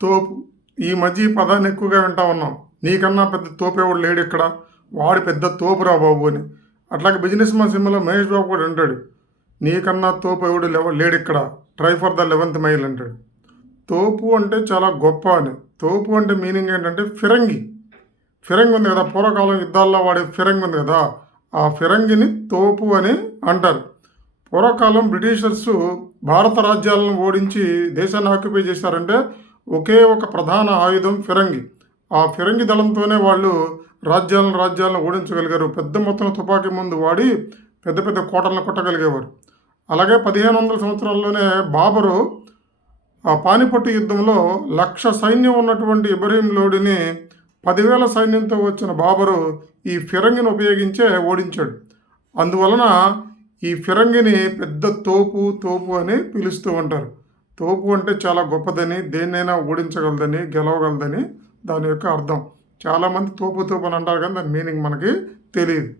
తోపు. ఈ మధ్య ఈ పదాన్ని ఎక్కువగా వింటా ఉన్నాం. నీకన్నా పెద్ద తోపేవాడు లేడు ఇక్కడ, వాడు పెద్ద తోపురా బాబు అని. అట్లాగే బిజినెస్ మ్యాన్ సినిమాలో మహేష్ బాబు కూడా అంటాడు, నీకన్నా తోపేవాడు లేడు ఇక్కడ, try for the 11th mile అంటాడు. తోపు అంటే చాలా గొప్ప అని. తోపు అంటే మీనింగ్ ఏంటంటే ఫిరంగి. ఫిరంగి ఉంది కదా, పూర్వకాలం యుద్ధాల్లో వాడే ఫిరంగి ఉంది కదా, ఆ ఫిరంగిని తోపు అని అంటారు. పూర్వకాలం బ్రిటిషర్స్ భారత రాజ్యాలను ఓడించి దేశాన్ని ఆక్యుపై చేశారంటే ఒకే ఒక ప్రధాన ఆయుధం ఫిరంగి. ఆ ఫిరంగి దళంతోనే వాళ్ళు రాజ్యాలను ఓడించగలిగారు. పెద్ద మొత్తం తుపాకీ ముందు వాడి పెద్ద పెద్ద కోటలను కొట్టగలిగేవారు. అలాగే 1500 సంవత్సరాల్లోనే బాబరు ఆ పానిపట్టు యుద్ధంలో 1,00,000 సైన్యం ఉన్నటువంటి ఇబ్రహీం లోడిని 10,000 సైన్యంతో వచ్చిన బాబరు ఈ ఫిరంగిని ఉపయోగించే ఓడించాడు. అందువలన ఈ ఫిరంగిని పెద్ద తోపు అని పిలుస్తూ ఉంటారు. తోపు అంటే చాలా గొప్పదని, దేన్నైనా ఓడించగలదని, గెలవగలదని దాని యొక్క అర్థం. చాలామంది తోపు అని అంటారు కానీ దాని మీనింగ్ మనకి తెలియదు.